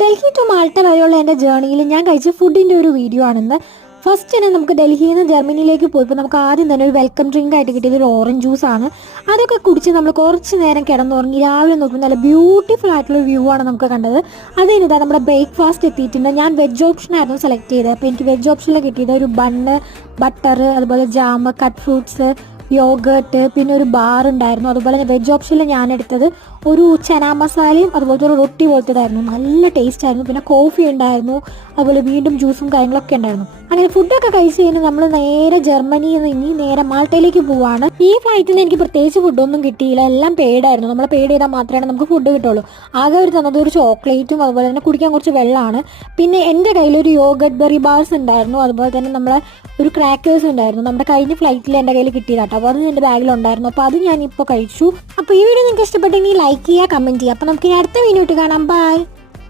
Delhi to Malta വരെയുള്ള എൻ്റെ ജേർണിയിൽ ഞാൻ കഴിച്ച ഫുഡിൻ്റെ ഒരു വീഡിയോ ആണെന്ന്. ഫസ്റ്റ് തന്നെ നമുക്ക് ഡൽഹിയിൽ നിന്ന് ജർമ്മനിയിലേക്ക് പോയപ്പോൾ നമുക്ക് ആദ്യം തന്നെ ഒരു വെൽക്കം ഡ്രിങ്ക് ആയിട്ട് കിട്ടിയത് ഒരു ഓറഞ്ച് ജ്യൂസാണ്. അതൊക്കെ കുടിച്ച് നമ്മൾ കുറച്ച് നേരം കിടന്നുറങ്ങി രാവിലെ നോക്കുമ്പോൾ നല്ല ബ്യൂട്ടിഫുൾ ആയിട്ടുള്ള വ്യൂ ആണ് നമുക്ക് കണ്ടത്. അതിനിതാ നമ്മുടെ ബ്രേക്ക്ഫാസ്റ്റ് എത്തിയിട്ടുണ്ട്. ഞാൻ വെജ് ഓപ്ഷൻ ആയിരുന്നു സെലക്ട് ചെയ്തത്. അപ്പോൾ എനിക്ക് വെജ് ഓപ്ഷനിൽ കിട്ടിയത് ഒരു ബണ്ണ്, ബട്ടർ, അതുപോലെ ജാം, കട്ട് ഫ്രൂട്ട്സ്, യോഗേർട്ട്, പിന്നെ ഒരു ബാർ ഉണ്ടായിരുന്നു. അതുപോലെ തന്നെ വെജ് ഓപ്ഷനിൽ ഞാൻ എടുത്തത് ഒരു ചന മസാലയും അതുപോലത്തെ ഒരു റൊട്ടി പോലത്തേതായിരുന്നു. നല്ല ടേസ്റ്റ് ആയിരുന്നു. പിന്നെ കോഫി ഉണ്ടായിരുന്നു, അതുപോലെ വീണ്ടും ജ്യൂസും കാര്യങ്ങളൊക്കെ ഉണ്ടായിരുന്നു. അങ്ങനെ ഫുഡൊക്കെ കഴിച്ച് കഴിഞ്ഞാൽ നമ്മൾ നേരെ ജർമ്മനിയിൽ നിന്ന് ഇനി നേരെ മാൾട്ടയിലേക്ക് പോവാണ്. ഈ ഫ്ലൈറ്റിൽ നിന്ന് എനിക്ക് പ്രത്യേകിച്ച് ഫുഡൊന്നും കിട്ടിയില്ല, എല്ലാം പെയ്ഡായിരുന്നു. നമ്മൾ പെയ്ഡ് ചെയ്താൽ മാത്രമേ നമുക്ക് ഫുഡ് കിട്ടുള്ളൂ. ആകെ അവർ തന്നത് ഒരു ചോക്ലേറ്റും അതുപോലെ തന്നെ കുടിക്കാൻ കുറച്ച് വെള്ളമാണ്. പിന്നെ എൻ്റെ കയ്യിൽ ഒരു യോഗട്ട് ബെറി ബാർസ് ഉണ്ടായിരുന്നു, അതുപോലെ തന്നെ നമ്മളെ ഒരു ക്രാക്കേഴ്സ് ഉണ്ടായിരുന്നു. നമ്മുടെ കഴിഞ്ഞ ഫ്ലൈറ്റിൽ എൻ്റെ കയ്യിൽ കിട്ടിയതാട്ടോ. അപ്പോൾ അത് എൻ്റെ ബാഗിലുണ്ടായിരുന്നു. അപ്പോൾ അത് ഞാനിപ്പോൾ കഴിച്ചു. അപ്പോൾ ഈ വീഡിയോ നിങ്ങൾക്ക് ഇഷ്ടപ്പെട്ടെങ്കിൽ ലൈക്ക് ചെയ്യുക, കമൻറ്റ് ചെയ്യുക. അപ്പോൾ നമുക്ക് ഇനി അടുത്ത വീഡിയോ ഇട്ട് കാണാം. ബൈ.